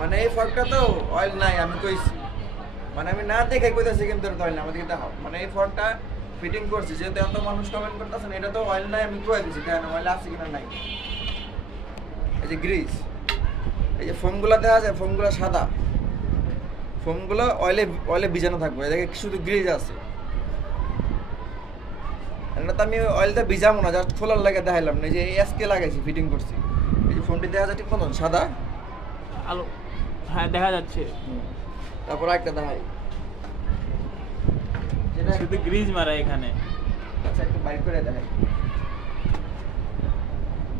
মানে এই ফর্কটা তো অয়েল নাই আমি কইছি, মানে আমি না দেখে কইতাছি কিন্তু এটা অয়েল না, আমাদেরকে দেখাও। মানে এই ফর্কটা ফিটিং করছি, যেহেতু এত মানুষ কমেন্ট করতেছেন এটা তো অয়েল নাই, আমি কয়ে দিচ্ছি কেন অয়েল আছে কিনা নাই। এই যে গ্রিস, এই যে ফোমগুলো দেখা যায়, ফোমগুলো সাদা, ফোমগুলো অয়েলে অয়েলে ভিজানো থাকবে, এদিকে শুধু গ্রিজ আছে। এটা তো আমি অয়েলটা ভিজাবো না, জাস্ট খোলার লাগে দেখাইলাম না। এই যে এসকে লাগাইছি, ফিটিং করছি। এই যে ফোনটি দেখা যায় ঠিক মতন সাদা আলো, হ্যাঁ দেখা যাচ্ছে। তারপর একটা দেখাই, যেটা শুধু গ্রিজ মারা এখানে। আচ্ছা একটু বাইর করে দেখাই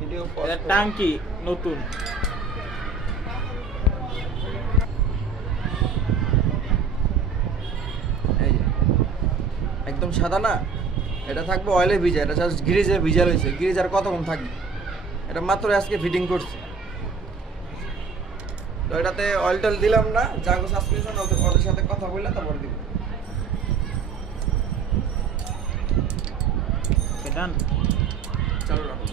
ভিডিও এটা টাঙ্কি নতুন। এই যে একদম সাদা না, এটা থাকবে অয়েলে ভিজা, এটা জাস্ট গ্রিজে ভিজা রয়েছে। গ্রিজ আর কতক্ষণ থাকবে, এটা মাত্র আজকে ফিটিং করছি। তো এটাতে অয়েল টয়েল দিলাম না, জাগো সাসপেনশন ওদের সাথে কথা বললে তারপর দিব। ডান। চালু রাখো।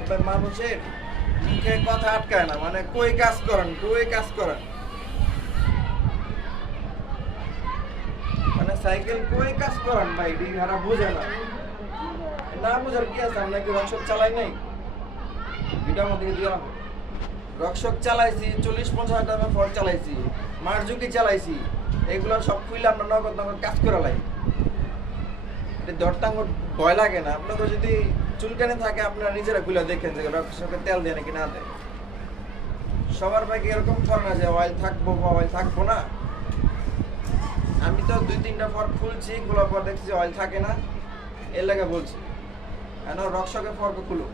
এবার মানুষের মুখে কথা আটকায় না, মানে কই কাজ করেন, কই কাজ করেন, মানে সাইকেল কই কাজ করেন ভাই, ডিঘারা বুঝে না। না বুঝার কি আছে, আমরা কি রকশপ চালাই নাই? ভিডিওর মধ্যে দিয়ে রাখো। রকশপ চালাইছি, 40-50 টাকা ফল চালাইছি, মারজুকি চালাইছি, এগুলো সব খুইলে আমরা নগদ নগদ কাজ করে লাই। এটা দরটাঙ্গ ভয় লাগে না? আপনাদের যদি চুলকানি থাকে আপনারা নিজেরা খুলে দেখেন যে রকশপে তেল দেয় নাকি না দেয়। সবার ভাই এরকম করে না যে অয়েল থাকবো বা অয়েল থাকবো না। আমি তো 2-3টা ফর্ক খুলছি, খোলার পর দেখছি অয়েল থাকে না, এর লাগে বলছি। কেন রকশপে ফর্ক খুলো।